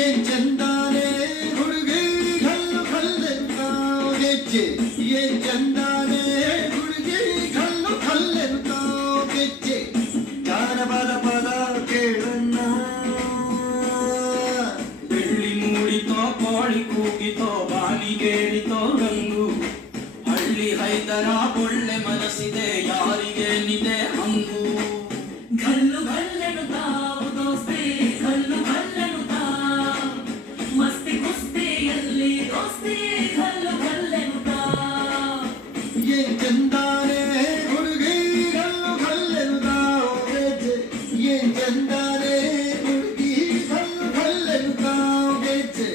ಏನ್ ಚಂದಾನೆ ಹುಡುಗಿ ಕಲ್ಲು ಕಲ್ಲೆಂತಾವ್ ಗೆಜ್ಜೆ ಏನ್ ಚಂದಾನೆ ಹುಡುಗಿ ಕಲ್ಲು ಕಲ್ಲೆಂತಾವ್ ಗೆಜ್ಜೆ ಜಾನಪದ ಪದ ಕೇಳಣ್ಣ ಬೆಳ್ಳಿ ಮೂಡಿತೋ ಕೋಳಿ ಕೂಗಿತೋ ಬಾಲಿಗೇರಿತೋ ರಂಗು ಹಳ್ಳಿ ಹೈದರ ಒಳ್ಳೆ ಮನಸ್ಸಿದೆ ಯಾರಿಗೇನಿದೆ ಹಂಗು ಗಲ್ಲು ಗಲ್ಲೆನುತಾವು ದೋಸ್ತಿ ಗಲ್ಲು ಗಲ್ಲೆನುತಾವ್ ಮಸ್ತಿ ಕುಸ್ತಿಯಲ್ಲಿ ದೋಸ್ತಿ ಗಲ್ಲು ಗಲ್ಲೆನುತಾವ್ ಏನ್ ಚಂದಾನೆ ಹುಡುಗಿ ಕಲ್ಲು ಕಲ್ಲೆಂತಾವ್ ಗೆಜ್ಜೆ ಏನ್ ಚಂದಾನೆ ಹುಡುಗಿ ಕಲ್ಲು ಕಲ್ಲೆಂತಾವ್ ಗೆಜ್ಜೆ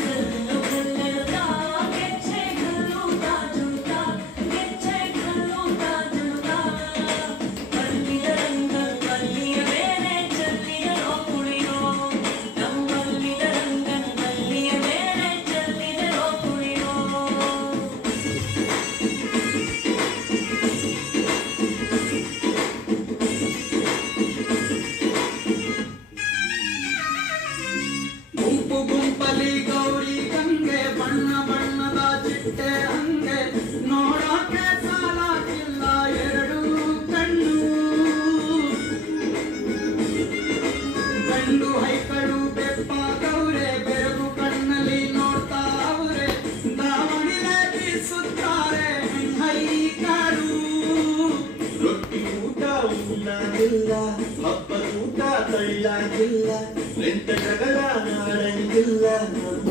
ಗಲ್ಲು ಗಲ್ಲೆನುತಾವ್ ಗೆಜ್ಜೆ ಗಲ್ಲು ತಾಜುತಾವ್ ಗೆಜ್ಜೆ ಗಲ್ಲು ತಾಜುತಾವ್ ಬಲ್ಲಿದ ರಂಗ ಬಲ್ಲಿಯ ಮೇಲೆ ಚೆಲ್ಲಿದರೋ ಕುಣಿಯೋ ನಮ್ಮ ಬಲ್ಲಿದ ರಂಗನ ಬಲ್ಲಿಯ ಮೇಲೆ ಚೆಲ್ಲಿದರೋ ಕುಣಿಯೋ ಗುಂಪು ಗುಂಪಲಿ ಗೌರಿ ಗಂಗೆ ಬಣ್ಣ ಬಣ್ಣದ ಚಿಟ್ಟೆ ಹಂಗೆ ನೋಡೋಕೆ ಸಾಲಾಗಿಲ್ಲ ಎರಡು ಕಣ್ಣು ಗಂಡು ಹೈಕಳು ಬೆಪ್ಪಾಗವ್ರೆ ಬೆರಗು ಕಣ್ಣಲ್ಲಿ ನೋಡ್ತಾ ಅವ್ರೆ ದಾವಣಿಲೆ ಬೀಸುತ್ತಾರೆ ಹೈಕಳು ರೊಟ್ಟಿ ಊಟ ಉಣ್ಣಾಗಿಲ್ಲ ಹಬ್ಬದ ಊಟ ತಳ್ಳಾಗಿಲ್ಲ ಎಂತ ಜಗಳ ನಾಡಂಗಿಲ್ಲ ನಮ್ಮ